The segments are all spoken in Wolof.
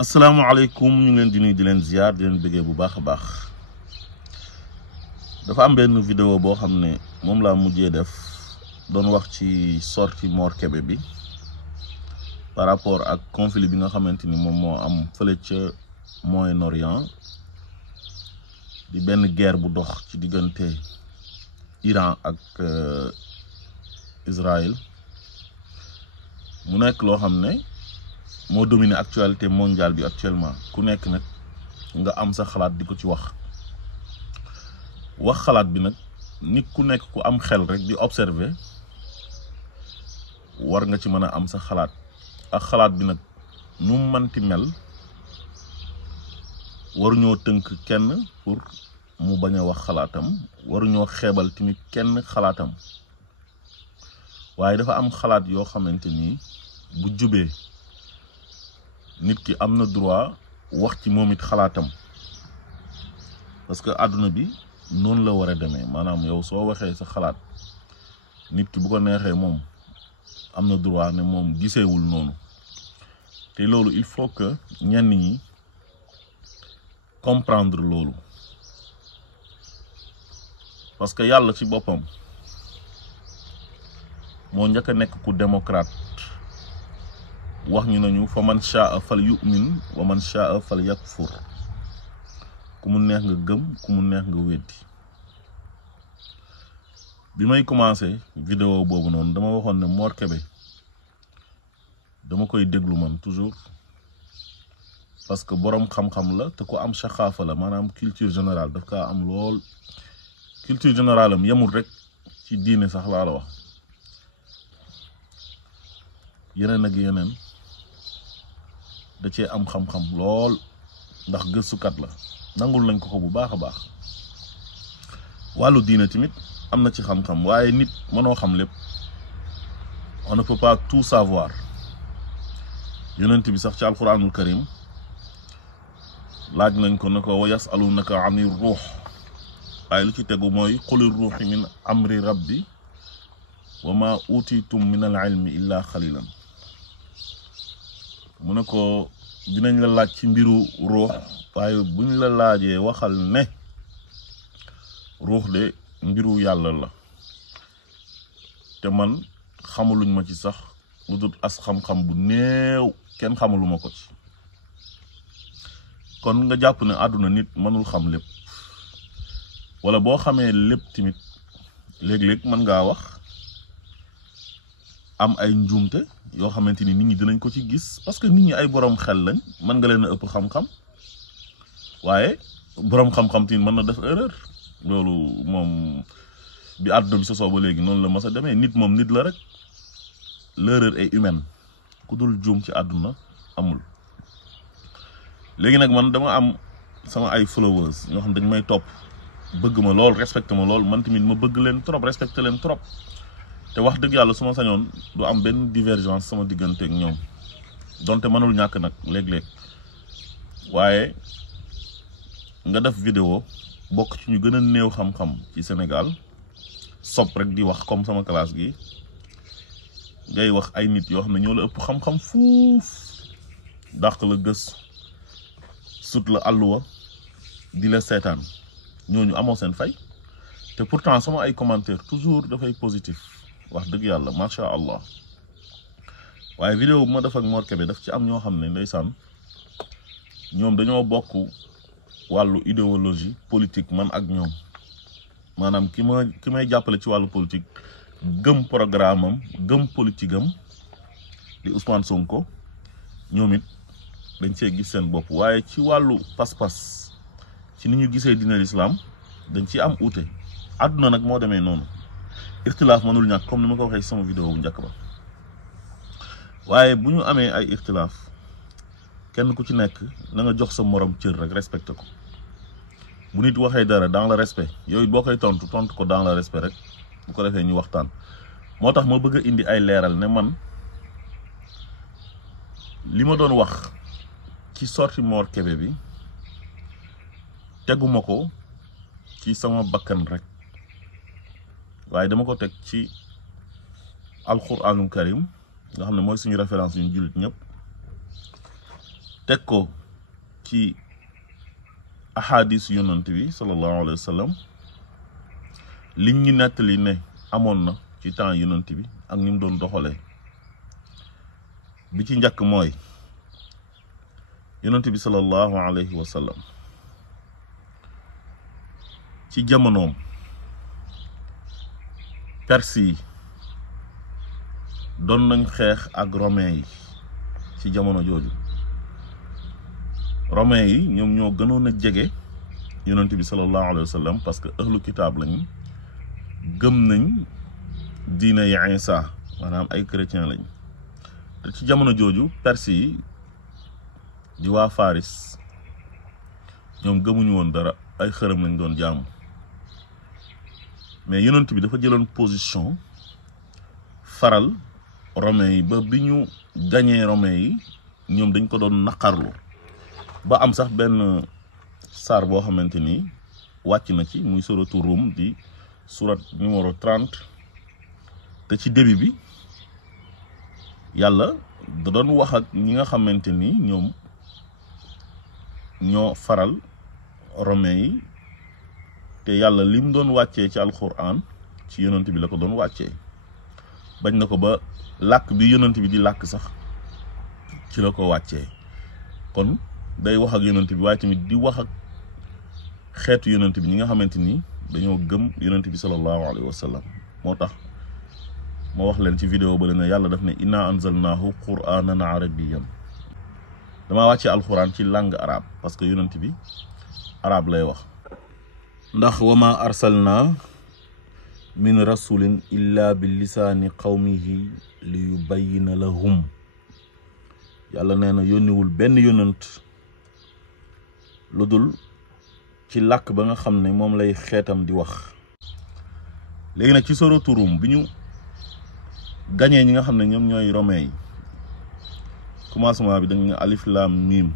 asalaamaaleykum ñu ngi leen di nuyu di leen ziar di leen bëggee bu baax a baax dafa am benn vidéo boo xam ne moom laa mujjee def doon wax ci sortie Mor Kébé bi par rapport ak conflit bi nga xamante ni moom moo am fële ca Moyen-Orient di benn guerre bu dox ci diggante Iran ak Israël mu nekk loo xam ne moo dominer actualité mondiale bi actuellement ku nekk nag nga am sa xalaat di ko ci wax xalaat bi nag nit ku nekk ku am xel rek di observer war nga ci mën a am sa xalaat ak xalaat bi nag nu mu mënti mel waruñoo tënk kenn pour mu bañ a wax xalaatam waruñoo xeebal tamit kenn xalaatam waaye dafa am xalaat yoo xamante ni bu jubee nit ki am na droit wax ci moom it xalaatam parce que àdduna bi noonu la war a demee maanaam yow soo waxee sa xalaat nit ki bu ko neexee moom am na droit ne moom giseewul noonu te loolu il faut que ñenn ñi comprendre loolu parce que yàlla ci boppam moo njëkk a nekk ku démocrate wax ñu nañu fa man shaa fal yu'min wa man shaa fal yakfur ku mu neex nga gëm ku mu neex nga weddi bi may commencé vidéo boobu noonu dama waxoon ne Mor Kébé dama koy déglu man toujours parce que boroom xam-xam la te ku am saxaafa la maanaam culture générale daf kaa am lool culture générale am yemul rek ci diine sax laa la wax yeneen ak yeneen da cee am xam-xam lool ndax gëstukat la nangul nañ ko bu baax a baax wàllu diine tamit am na ci xam-xam waaye nit mënoo xam lépp on ne peut pas tout savoir yonent bi sax ci alquranul karim laaj nañ ko ne ko wa yasalunaka ani ruux waaye lu ci tegu mooy quli ruuxi min amri rabbi wa ma utitum min al ilmi illa xalilan mu ne ko dinañ la laaj ci mbiru ruux waaye buñ la laajee waxal ne ruux de mbiru yàlla la te man xamuluñ ma ci sax lu dul as xam-xam bu néew kenn xamuluma ko ci kon nga jàpp ne àdduna nit mënul xam lépp wala boo xamee lépp tamit léeg-léeg mën ngaa wax am ay njuumte yoo xamante ni nit ñi dinañ ko ci gis parce que nit ñi ay borom xel lañ mën nga leen a ëpp xam-xam waaye borom xam-xam tamit mën na def erreur loolu moom bi àdduna bi sosoo ba léegi noonu la mas a demee nit moom nit la rek l'erreur est humaine ku dul juum ci àdduna amul. léegi nag man dama am sama ay followers ñoo xam dañ may topp bëgg ma lool respecté ma lool man tamit ma bëgg leen trop respecté leen trop. te wax dëgg yàlla su ma sañoon du am benn divergence sama diggante ak ñoom donte mënul ñàkk nag léeg-léeg waaye nga def vidéo bokk ci ñu gën a néew xam-xam ci Sénégal sopp rek di wax comme sama classe gi ngay wax ay nit yoo xam ne ñoo la ëpp xam-xam fuuf dàq la gës sut la àlluwa di la seetaan ñooñu amoo seen fay te pourtant sama ay commentaire toujours dafay positif wax dëgg yàlla macha allah waaye vidéo bu ma def ak Mor Kébé daf ci am ñoo xam ne ndeysaan ñoom dañoo bokk wàllu idéologie politique man ak ñoom maanaam ki may jàppale ci wàllu politique gëm programme am gëm politique am di Ousmane Sonko ñoom it dañ see gis seen bopp waaye ci wàllu pas-pas ci ni ñu gisee diine l'islam dañ ci am uute àdduna nag moo demee noonu ixtilaaf mënul ñàkk comme ni ma ko waxee sama vidéo bu njëkk ba waaye bu ñu amee ay ixtilaaf kenn ku ci nekk na nga jox sa morom cër rek respecté ko bu nit waxee dara dans le respect yooyu boo koy tontu ko dans le respect rek bu ko defee ñu waxtaan moo tax ma bëgg a indi ay leeral ne man li ma doon wax ci sortie Mor Kébé bi teguma ko ci sama bakkan rek waaye dama ko teg ci alquranul karim nga xam ne mooy suñu référence yu ñu jullit ñëpp teg ko ci ahadis yonent bi sallallahu alayhi wa sallam liñ ñu nettali ne amoon na ci temps yonent bi ak ni mu doon doxalee bi ci njëkk mooy yonent bi sallallahu alayhi wa sallam ci jamonoom perse yi doon nañ xeex ak romain yi ci jamono jooju romain yi ñoom ñoo gënoon a jege yonent bi sallallahu alayhi wa sallam parce que ahlu kitaab lañ gëm nañ diina yi Isa maanaam ay chrétien lañ te ci jamono jooju perse yi di waa Faris ñoom gëmuñu woon dara ay xërëm lañ doon jaamu mais yonent bi dafa jëloon position faral romain yi ba bi ñu gañee romain yi ñoom dañ ko doon naqarlu ba am sax benn saar boo xamante ni wàcc na ci muy suratu Rum di surat numéro 30 te ci début bi yàlla da doon wax ak ñi nga xamante ni ñoom ñoo faral romain yi te yàlla lim doon wàccee ci alquran ci yonent bi la ko doon wàccee bañ na ko ba làkk bi yonent bi di làkk sax ci la ko wàccee kon day wax ak yonent bi waaye tamit di wax ak xeetu yonent bi ñi nga xamante ni dañoo gëm yonent bi sallallahu alayhi wa sallam moo tax ma wax leen ci vidéo ba ne yàlla daf ne inna anzalnahu qur'anan arabiyyan dama wàccee alquran ci langue arabe parce que yonent bi arabe lay wax ndax wama arsalna min rasulin illa bi lisaani qawmihi li yubayyina lahum yàlla nee na yónniwul benn yonent lu dul ci làkk ba nga xam ne moom lay xeetam di wax léegi nag ci suratu Rum bi ñu gañee ñi nga xam ne ñoom ñooy romain yi commencement bi dañ nga alif lam mim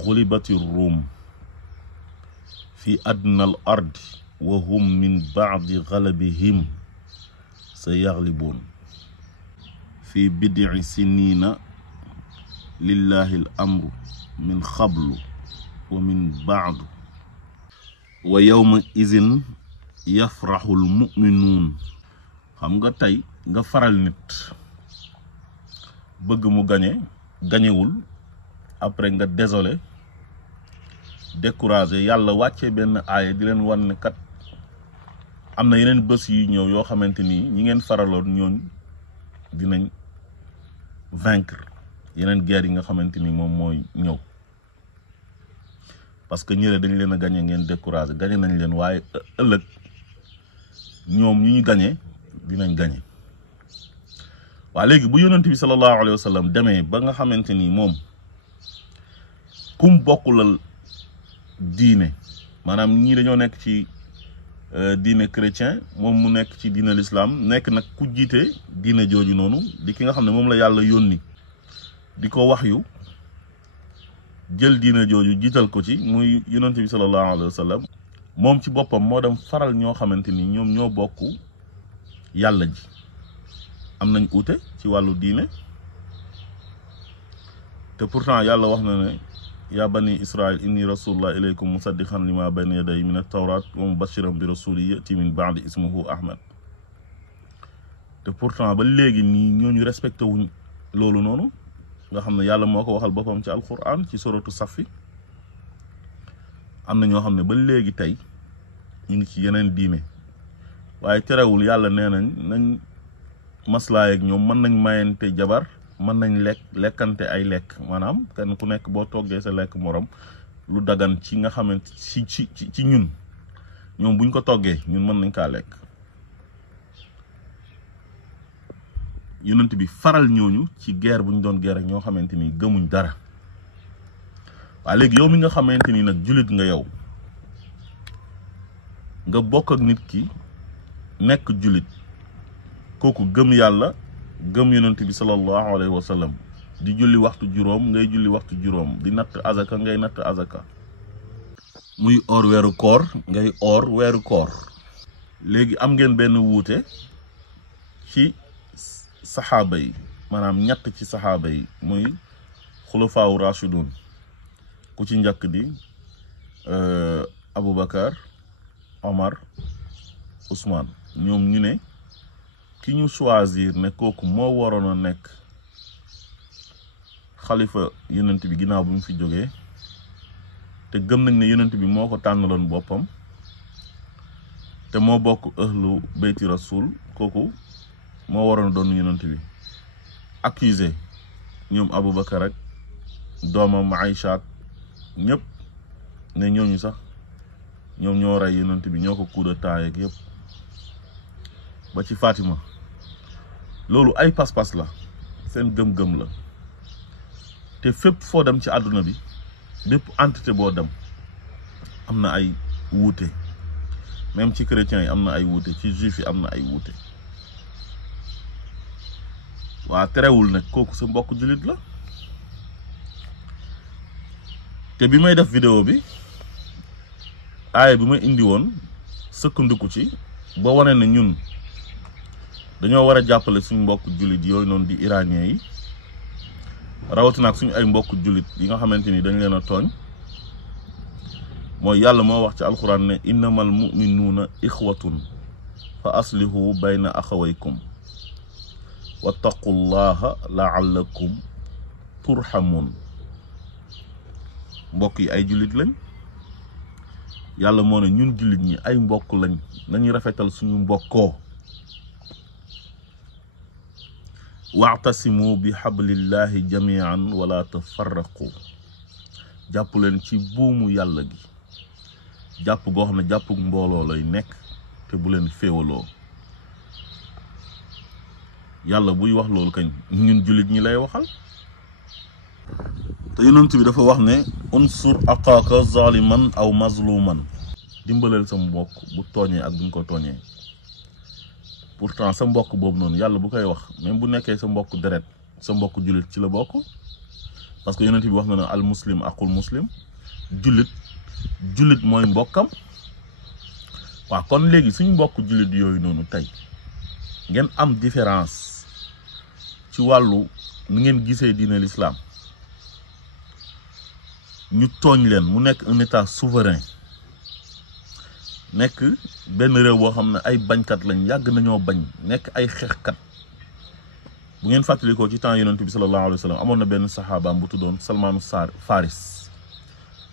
ghulibatir rum fi adnal ard wa hum min ba'di ghalabihim sayaglibun fi bid'i sinina lillahi al-amru min qablu wa min ba'du wa yawma izin yafrahu al-mu'minun xam nga tey nga faral nit bëgg mu gañewul après nga désolé découragé yàlla wàcce benn aaya di leen wan ne kat am na yeneen bés yi ñëw yoo xamante ni ñi ngeen faraloon ñooñ dinañ vaincre yeneen guerre yi nga xamante ni moom mooy ñëw parce que ñële dañ leen a gañe ngeen découragé gañe nañ leen waaye ëllëg ñoom ñu gañe dinañ gañe waa léegi bu yonent bi sallallahu alayhi wa sallam demee ba nga xamante ni moom kum bokkulal diine maanaam ñii dañoo nekk ci diine chrétien moom mu nekk ci diine l'islam nekk nag ku jiite diine jooju noonu di ki nga xam ne moom la yàlla yónni di ko wax yu jël diine jooju jiital ko ci muy yonent bi sallallahu alayhi wa sallam moom ci boppam moo dem faral ñoo xamante ni ñoom ñoo bokk yàlla ji am nañ uute ci wàllu diine te pourtant yàlla wax na ne yaa bani israil inni rasulullah ilaykum musaddiqan lima bayna yaday min at-tawrat wa mubashiran bi rasuli yati min ba'di ismuhu ahmad te pourtant ba léegi nii ñooñu respecté wuñ loolu noonu nga xam ne yàlla moo ko waxal boppam ci alquran ci suratu safi am na ñoo xam ne ba léegi tey ñu ngi ci yeneen diine waaye terewul yàlla nee nañ maslaay ak ñoom mën nañ mayante jabar mën nañ lekkante ay lekk maanaam kenn ku nekk boo toggee sa lekk morom lu dagan ci nga xamante ci ñun ñoom buñ ko toggee ñun mën nañ kaa lekk yonent bi faral ñooñu ci guerre buñ doon guerre ak ñoo xamante ni gëmuñ dara waaye léegi yow mi nga xamante ni nag jullit nga yow nga bokk ak nit ki nekk jullit kooku gëm yàlla gëm yonent bi sallallahu alayhi wa sallam di julli waxtu juróom ngay julli waxtu juróom di natt azaka ngay natt azaka muy or weeru koor ngay or weeru koor léegi am ngeen benn wuute ci saxaaba yi maanaam ñett ci saxaaba yi muy xulafaawu rashidun ku ci njëkk di Aboubacar Omar Ousmane ñoom ñu ne ki ñu choisir ne kooku moo waroon a nekk xalifa yonent bi ginnaaw bi mu fi jógee te gëm nañ ne yonent bi moo ko tànnaloon boppam te moo bokk ahlu beyti rasul kooku moo waroon a doon yonent bi accusé ñoom Aboubacar ak doomam Aïcha ñëpp ne ñooñu sax ñoom ñoo rey yonent bi ñoo ko coup d'état yeeg yëpp ba ci Fatima loolu ay pas-pas la seen gëm-gëm la te fépp foo dem ci àdduna bi bépp entité boo dem am na ay wuute même ci chrétiens yi am na ay wuute ci juif yi am na ay wuute waa terewul nag kooku sa mbokk jullit la te bi may def vidéo bi aaya bi ma indi woon sëkkandiku ci ba wane ne ñun dañoo war a jàppale suñu mbokk jullit yooyu noonu di iranien yi rawatina ak suñu ay mbokk jullit yi nga xamante ni dañ leen a tooñ mooy yàlla moo wax ci alxuraan ne innamal mu'minuuna ixwatun fa aslihu bayna axawaykum wattaqullaha la'allakum turhamun mbokk yi ay jullit lañ yàlla moo ne ñun jullit ñi ay mbokk lañ nañu rafetal suñu mbokkoo wa'tasimu bi hablillahi jami'an wala tafarraqu jàpp leen ci buumu yàlla gi jàpp goo xam ne jàppug mbooloo lay nekk te bu leen féewaloo yàlla buy wax loolu kañ ñun jullit ñi lay waxal te yonent bi dafa wax ne unsur aqaaka zaliman aw mazluman dimbaleel sa mbokk bu tooñee ak buñ ko tooñee pourtant sa mbokk boobu noonu yàlla bu koy wax même bu nekkee sa mbokk deret sa mbokk jullit ci la bokk parce que yonent bi wax na ne al muslim aqul muslim jullit mooy mbokkam waaw kon léegi suñu mbokk jullit yooyu noonu tey ngeen am différence ci wàllu nu ngeen gisee diine l'islam ñu tooñ leen mu nekk un état souverain nekk benn réew boo xam ne ay bañkat lañ yàgg nañoo bañ nekk ay xeexkat bu ngeen fàttalikoo ci temps yonent bi sallallahu alayhi wa sallam amoon na benn saxaabaam bu tuddoon Salmaanu Faris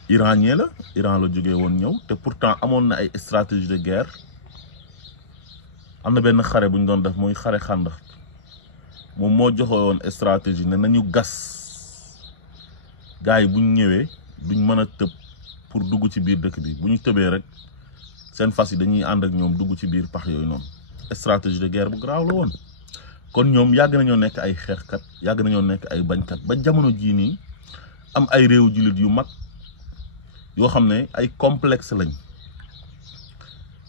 iranien la Iran la jógee woon ñëw te pourtant amoon na ay stratégie de guerre am na benn xare bu ñu doon def mooy xare Xandaq moom moo joxe woon stratégie ne nañu gas gars yi bu ñu ñëwee duñ mën a tëb pour dugg ci biir dëkk bi bu ñu tëbee rek seen fas yi dañuy ànd ak ñoom dugg ci biir pax yooyu noonu stratégie de guerre bu garaaw la woon kon ñoom yàgg nañoo nekk ay xeexkat yàgg nañoo nekk ay bañkat ba jamono jii nii am ay réewu jullit yu mag yoo xam ne ay complexe lañ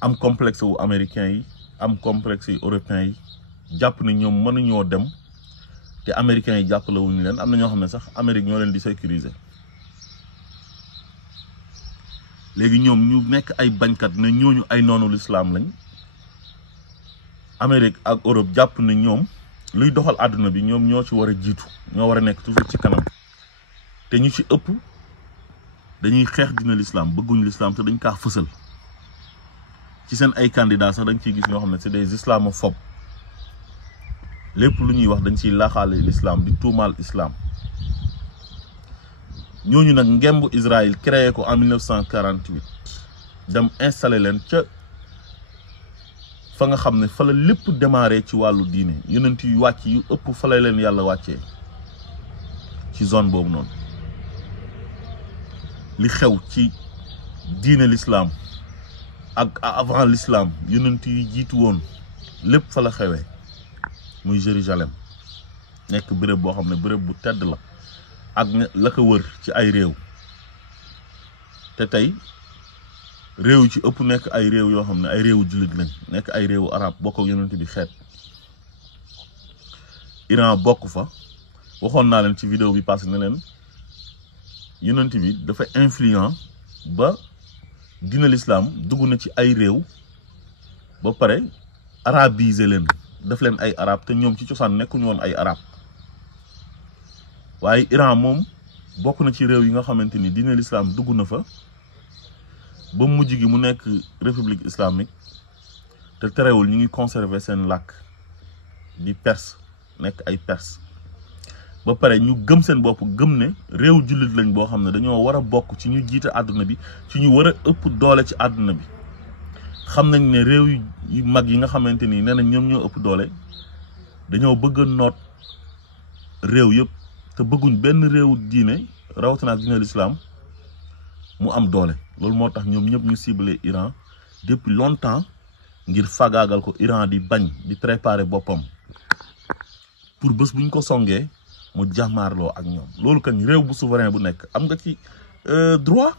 am complexe wu américain yi am complexe yu européen yi jàpp ne ñoom mënuñoo dem te américains yi jàppale wuñu leen am na ñoo xam ne sax Amérique ñoo leen di sécuriser léegi ñoom ñu nekk ay bañkat ne ñooñu ay noonu l'islam lañ Amérique ak Europe jàpp ne ñoom luy doxal àdduna bi ñoom ñoo ci war a jiitu ñoo war a nekk toujours ci kanam te ñu ci ëpp dañuy xeex dina l'islam bëgguñu l'islam te dañ kaa fësal ci seen ay candidats sax dañ ciy gis ñoo xam ne c'est des islamophobes lépp lu ñuy wax dañ ciy laaxaale l'islam di tuumaal islam ñooñu nag ngemb Israël créé ko en 1948 dem installé leen ca fa nga xam ne fa la lépp démarré ci wàllu diine yonent yu wàcc yu ëpp fa la leen yàlla wàccee ci zone boobu noonu li xew ci diine l'islam ak avant l'islam yonent yu jiitu woon lépp fa la xewee muy Jérusalem nekk béréb boo xam ne béréb bu tedd la ak la ko wër ci ay réew te tey réew ci ëpp nekk ay réew yoo xam ne ay réewu jullit lañ nekk ay réewu arab bokk ak yonent bi xeet Iran bokk fa waxoon naa leen ci vidéo bi passé ne leen yonent bi dafa influent ba dina l'islam dugg na ci ay réew ba pare arabiser leen def leen ay arab te ñoom ci cosaan nekkuñu woon ay arab waaye Iran moom bokk na ci réew yi nga xamante ni diine l'islam dugg na fa ba mujj gi mu nekk république islamique te terewul ñu ngi conserver seen làkk di perse nekk ay perse ba pare ñu gëm seen bopp gëm ne réew jullit lañ boo xam ne dañoo war a bokk ci ñu jiite àdduna bi ci ñu war a ëpp doole ci àdduna bi xam nañ ne réew yu mag yi nga xamante ni nee nañ ñoom ñoo ëpp doole dañoo bëgg a noot réew yëpp te bëgguñ benn réew diine rawatina ak diine l'islam mu am doole loolu moo tax ñoom ñëpp ñu ciblé Iran depuis longtemps ngir fagaagal ko. Iran di bañ di préparer boppam pour bés bu ñu ko songee mu jàmmaarloo ak ñoom. loolu kañ réew bu souverain bu nekk am nga ci droit.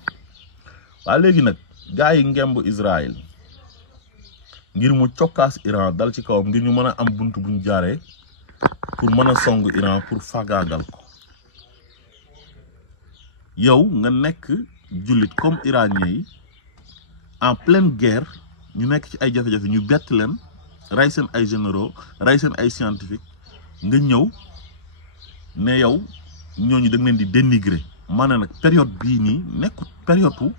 waa léegi nag gars yi ngemb Israël ngir mu cokkaas Iran dal ci kawam ngir ñu mën a am bunt bu ñu jaaree pour mën a song Iran pour fagaagal ko. yow nga nekk jullit comme iranien yi en pleine guerre ñu nekk ci ay jafe-jafe ñu bett leen rey seen ay généraux rey seen ay scientifique nga ñëw ne yow ñooñu da nga leen di dénigrer. maanaam nag période bii nii nekkut période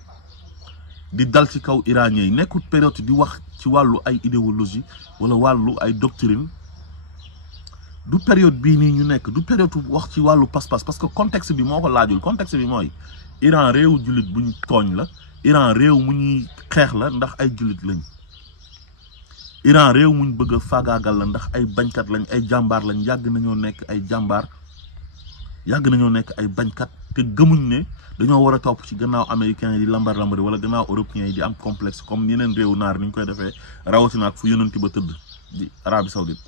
di dal ci kaw iranien yi, nekkut période di wax ci wàllu ay idéologie wala wàllu ay doctrine. du période bii nii ñu nekk du période wax ci wàllu pas-pas parce que contexte bi moo ko laajul. contexte bi mooy Iran réewu jullit buñ tooñ la. Iran réew mu ñuy xeex la ndax ay jullit lañ. Iran réew muñ bëgg a faagaagal la ndax ay bañkat lañ, ay jàmbaar lañ, yàgg nañoo nekk ay jàmbaar, yàgg nañoo nekk ay bañkat te gëmuñ ne dañoo war a topp ci gannaaw américains yi di lambar lambari wala gannaaw européens yi di am complexe comme yeneen réewu naar ni ñu koy defee rawatina ak fu yonanti ba tëdd di Arabie Saoudite.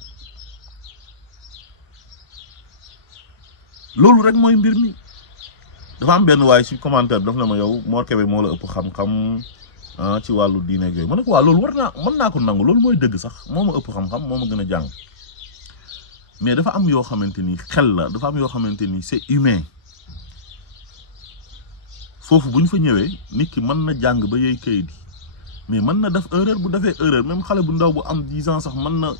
loolu rek mooy mbir mi. dafa am benn waaye ci commentaire bi daf na ma yow Mor Kébé moo la ëpp xam-xam ci wàllu diine ak yooyu ma ne ko waa loolu mën naa ko nangu, loolu mooy dëgg sax moo ma ëpp xam-xam moo ma gën a jàng mais dafa am yoo xamante ni xel la, dafa am yoo xamante ni c'est humain. foofu bu ñu fa ñëwee nit ki mën na jàng ba yey kayit yi mais mën na def erreur. bu defee erreur même xale bu ndaw bu am 10 ans sax mën na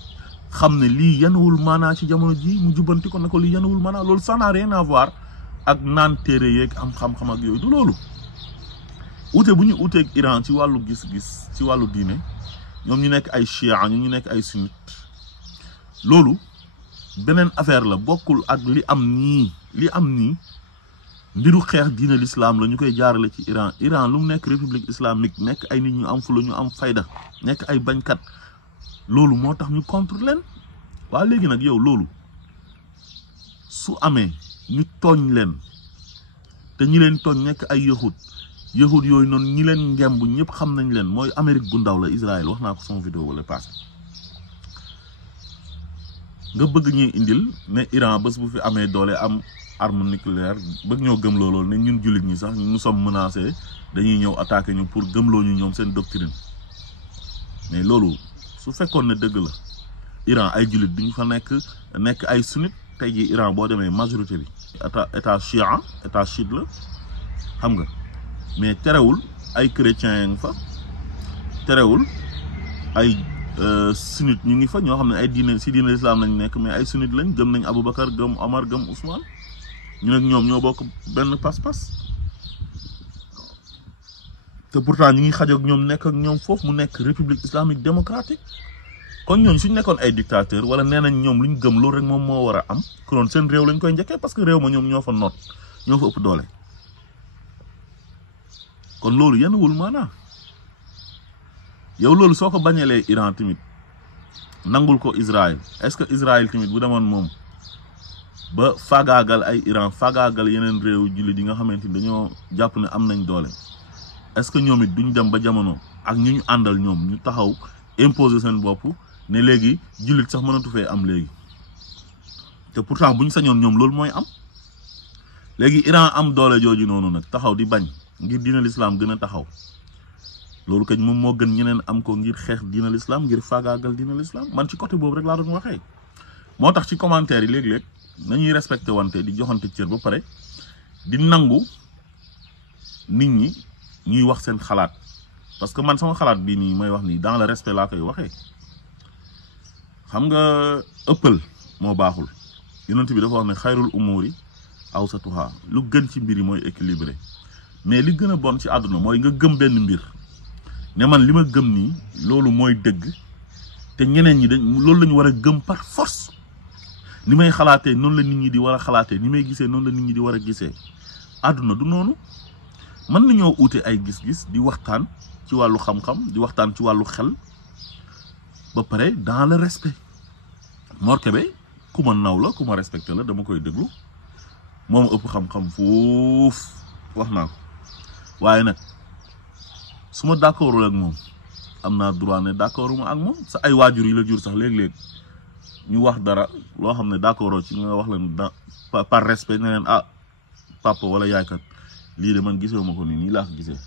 xam ne lii yanuwul maanaa ci jamono ji mu jubbanti ko ne ko lii yanuwul maanaa. loolu ça n'a rien à voir ak naan téere yeeg am xam-xam ak yooyu du loolu. ute bu ñu uteeg Iran ci wàllu gis-gis ci wàllu diine ñoom ñu nekk ay chia ñu nekk ay sunnit, loolu beneen affaire la, bokkul ak li am nii. li am nii mbiru xeex diine l'islam la ñu koy jaarale ci Iran. Iran lu mu nekk république islamique nekk ay nit ñu am fula, ñu am fayda, nekk ay bañkat, loolu moo tax ñu contre leen. waa léegi nag yow loolu su amee ñu tooñ leen te ñi leen tooñ nekk ay yahud yooyu noonu ñi leen ngemb ñëpp xam nañ leen, mooy Amérique bu ndaw la, Israël. wax naa ko sama vidéo wala passé. nga bëgg ñuy indil ne Iran bés bu fi amee doole am arme nucléaire bëgg ñoo gëmloo loolu ne ñun jullit ñi sax nous sommes menacés, dañuy ñëw attaquer ñu pour gëmloo ñu ñoom seen doctrine. mais loolu su fekkoon ne dëgg la Iran ay jullit duñ fa nekk ay sunnit. tey jii Iran boo demee majorité bi état chiite la xam nga, mais terewul ay chrétiens ya ngi fa, terewul ay sunnit ñu ngi fa ñoo xam ne ay diine l'islam lañ nekk, mais ay sunnit lañ, gëm nañ Aboubacar, gëm Omar, gëm Ousmane. ñu nag ñoom ñoo bokk benn pas-pas te pourtant ñu ngi xaj ak ñoom nekk ak ñoom foofu mu nekk république islamique démocratique. kon ñooñu suñ nekkoon ay dictateur wala nee nañ ñoom lu ñu gëm loolu rek moom moo war a am konoon seen réew lañ koy njëkkee parce que réew ma ñoom ñoo fa noot, ñoo fa ëpp doole. kon loolu yenuwul maanaa. yow loolu soo ko bañalee Iran tamit nangul ko Israël, est-ce que Israël tamit bu demoon moom ba faagaagal ay Iran, faagaagal yeneen réew jullit yi nga xamante ni dañoo jàpp ne am nañ doole, est-ce que ñoom it duñ dem ba jamono ak ñu àndal ñoom ñu taxaw imposer seen bopp ne léegi jullit sax mënatu fee am léegi? te pourtant bu ñu sañoon ñoom loolu mooy am. léegi Iran am doole jooju noonu nag taxaw di bañ ngir diina l'islam gën a taxaw, loolu kañ moom moo gën ñeneen am ko ngir xeex diina l'islam, ngir faagaagal diina l'islam. man ci côté boobu rek laa doon waxee. moo tax ci commentaire yi léeg-léeg nañuy respecté wante di joxante cër ba pare di nangu nit ñi ñuy wax seen xalaat, parce que man sama xalaat bii nii may wax nii dans le respect laa koy waxee. xam nga ëppal moo baaxul. yonent bi dafa wax ne xayrul umuri awsatuha lu gën ci mbir yi mooy équilibré mais li gën a bon ci àdduna mooy nga gëm benn mbir ne man li ma gëm nii loolu mooy dëgg te ñeneen ñi dañ loolu la ñu war a gëm par force ni may xalaatee noonu la nit ñi di war a xalaatee ni may gisee noonu la nit ñi di war a gisee àdduna du noonu mën nañoo uute ay gis-gis di waxtaan ci wàllu xam-xam di waxtaan ci wàllu xel ba pare dans le respect Mor Kébé ku ma naw la ku ma respecté la dama koy déglu moom ëpp xam-xam foofu wax naa ko waaye nag su ma d'accordul ak moom am naa droit ne d'accorduma ak moom sa ay waajur yi la jur sax léeg-léeg ñu wax dara loo xam ne d'accordoo ci nga wax leen par respect ne leen ah papa wala yaaykat lii de man gisewuma ko nii laa ko gisee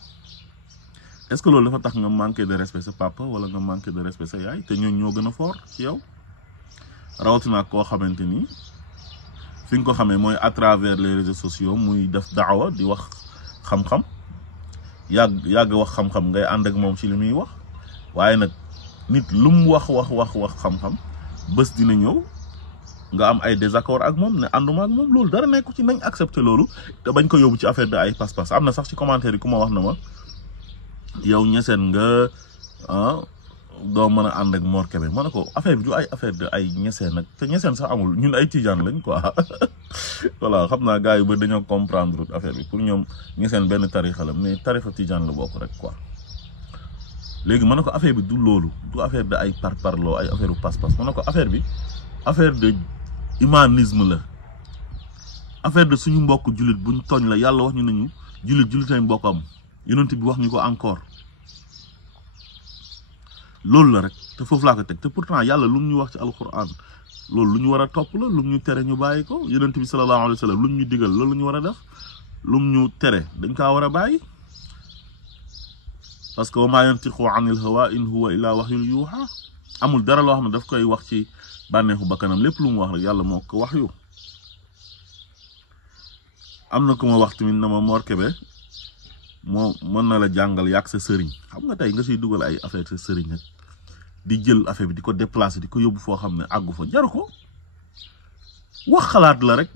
est-ce que loolu dafa tax nga manqué de respect sa papa wala nga manqué de respect sa yaay te ñooñu ñoo gën a fort ci yow rawatina koo xamante ni fi nga ko xamee mooy à travers les réseaux sociaux muy def daawa di wax xam-xam yàgg wax xam-xam ngay ànd ak moom ci li muy wax waaye nag nit lu mu wax xam-xam bés dina ñëw nga am ay désaccord ak moom ne ànduma ak moom loolu dara nekku ci nañ accepter loolu te bañ ko yóbbu ci affaire de ay pas-pas am na sax ci commentaire yi ku ma wax na ma yow ñeseen nga doo mën a ànd ak Mor Kébé ma ne ko affaire bi du ay affaire de ay ñeseen nag te ñeseen sax amul ñun ay tijaan lañ quoi voilà xam naa gars yu ba dañoo comprendre affaire bi pour ñoom ñeseen benn tarixa la mais tarixa tijaan la bokk rek quoi léegi ma ne ko affaire bi du loolu du affaire de ay parloo ay affaire u pas-pas ma ne ko affaire bi affaire de humanisme la affaire de suñu mbokk jullit buñ tooñ la yàlla wax ñu nañu jullit ay mbokkam yonent bi wax ñu ko encore loolu la rek te foofu laa ko teg te pourtant yàlla lu mu ñu wax ci alquran loolu lu ñu war a topp la lu mu ñu tere ñu bàyyi ko yonent bi sallallahu alayhi wa sallam lu mu ñu digal loolu la ñu war a def lu mu ñu tere dañ kaa war a bàyyi parce que wa maa yantiqu anil hawa in huwa illa wahyun yuha amul dara loo xam ne daf koy wax ci bànneexu bakkanam lépp lu mu wax rek yàlla moo ko wax yu am na ku ma wax tamit na ma Mor Kébé moo mën na la jàngal yàq sa sëriñ xam nga tey nga siy dugal ay affaire sa sëriñ nag di jël affaire bi di ko déplacer di ko yóbbu foo xam ne àggu fa jaru ko wax xalaat la rek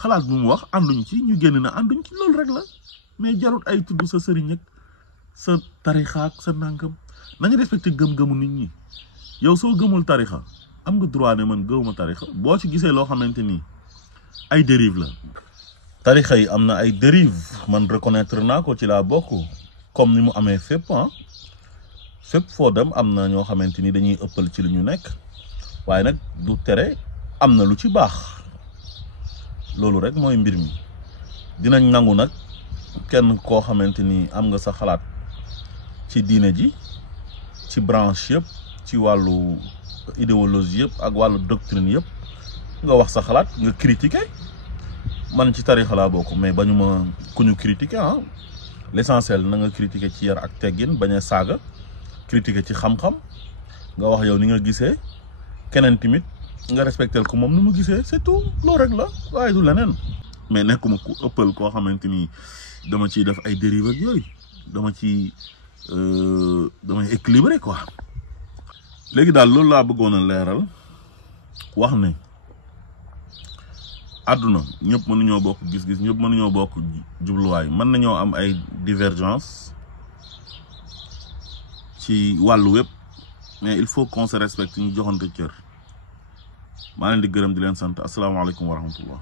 xalaat bu mu wax ànduñ ci ñu génn na ànduñ ci loolu rek la mais jarut ay tudd sa sëriñ ak sa tarixa ak sa nànkam nañu respecté gëm-gëmu nit ñi yow soo gëmul tarixa am nga droit ne man gëwuma tarixa boo ci gisee loo xamante ni ay dérive la tarixa yi am na ay dérive man reconnaître naa ko ci laa bokk comme ni mu amee fépp fépp foo dem am na ñoo xamante ni dañuy ëppal ci li ñu nekk waaye nag du tere am na lu ci baax loolu rek mooy mbir mi dinañ nangu nag kenn koo xamante ni am nga sa xalaat ci diine ji ci branche yëpp ci wàllu idéologie yëpp ak wàllu doctrine yëpp nga wax sa xalaat nga critiquer man ci tarixa laa bokk mais bañu ma ku ñu critiquer l'essentiel na nga critiquer ci yar ak teggin bañ a saaga critiquer ci xam-xam nga wax yow ni nga gisee keneen tamit nga respecter ko moom ni mu gisee c'est tout loolu rek la waaye du leneen mais nekkuma ku ëppal koo xamante ni dama ciy def ay dérive ak yooyu damay équilibré quoi léegi daal loolu laa bëggoon a leeral wax ne àdduna ñëpp mënuñoo bokk gis-gis ñëpp mënuñoo bokk jubluwaay mën nañoo am ay divergence ci wàllu wépp mais il faut qu'on se respecte ñu joxante cër maa leen di gërëm di leen sant asalaamaaleykum wa rahmatullah